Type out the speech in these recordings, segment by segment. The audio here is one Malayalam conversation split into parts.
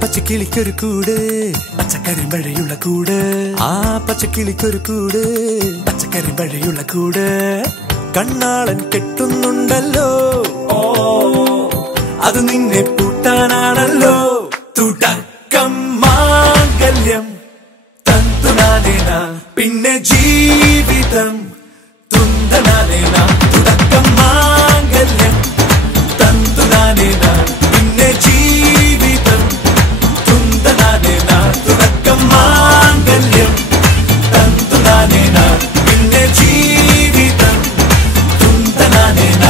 പച്ചക്കിളിക്കൊരു കൂട് പച്ചക്കരിമ്പഴയുള്ള കൂട് ആ പച്ചക്കിളിക്കൊരു കൂട് പച്ചക്കരിമ്പഴയുള്ള കൂട് കണ്ണാളൻ കെട്ടുന്നുണ്ടല്ലോ ഓ അത് നിന്നെ പൂട്ടാനാണല്ലോ തുടക്കം മാംഗല്യം തന്തുനാനേന പിന്നെ ജീവിതം തുന്തനാനേന തുടക്കം മാംഗല്യം തന്തുനാനേന പിന്നെ ജീവിതം തുന്തനാനേന തുടക്കം മാംഗല്യം തന്തുനാനേന പിന്നെ ജീവിതം തുന്തനാനേന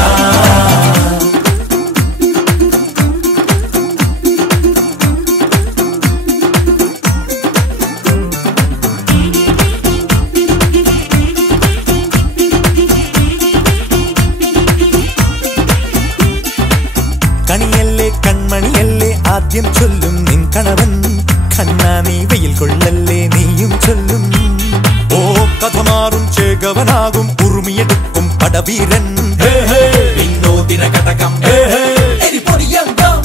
കണിയല്ലേ കൺമണിയല്ലേ ആദ്യം ചൊല്ലും നിൻ കണവൻ കണ്ണാ നീ വെയിൽ കൊള്ളല്ലേ നീയും ചൊല്ലും ഓ കഥ മാറും ചേകവനാകും ഉറുമിയെടുക്കും പടവീരൻ വിനോദിന ഘടകം എരിപൊടിയങ്കം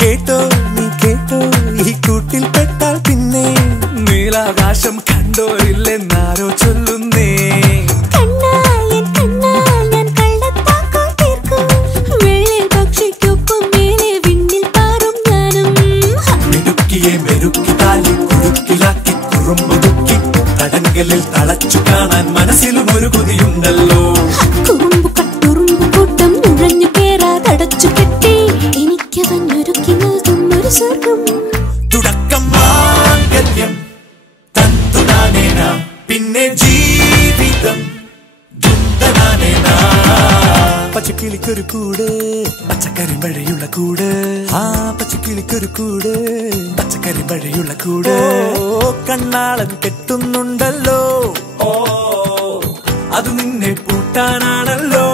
കേട്ടോ നീ കേട്ടോ ഈ കൂട്ടിൽ പെട്ടാൽ പിന്നെ നീലാകാശം കണ്ടോരില്ലെന്നാരോ ചൊല്ലുന്നേ മിടുക്കിയെ മെരുക്കി താലി കുടുക്കിലാക്കി കുറുമ്പുതുക്കി തടങ്കലിൽ തളച്ചു കാണാൻ മനസ്സിലും ഒരു കൊതിയുണ്ടല്ലോ തുടക്കം മാംഗല്യം തന്തുനാനേന പിന്നെ ജീവിതം ദുന്തനാനേന പച്ചക്കിളിക്കൊരു കൂട് പച്ചക്കരിമ്പഴയുള്ള കൂട് ആ പച്ചക്കിളിക്കൊരു കൂട് പച്ചക്കരിമ്പഴയുള്ള കൂട് കണ്ണാളൻ കെട്ടുന്നുണ്ടല്ലോ ഓ അത് നിന്നെ പൂട്ടാനാണല്ലോ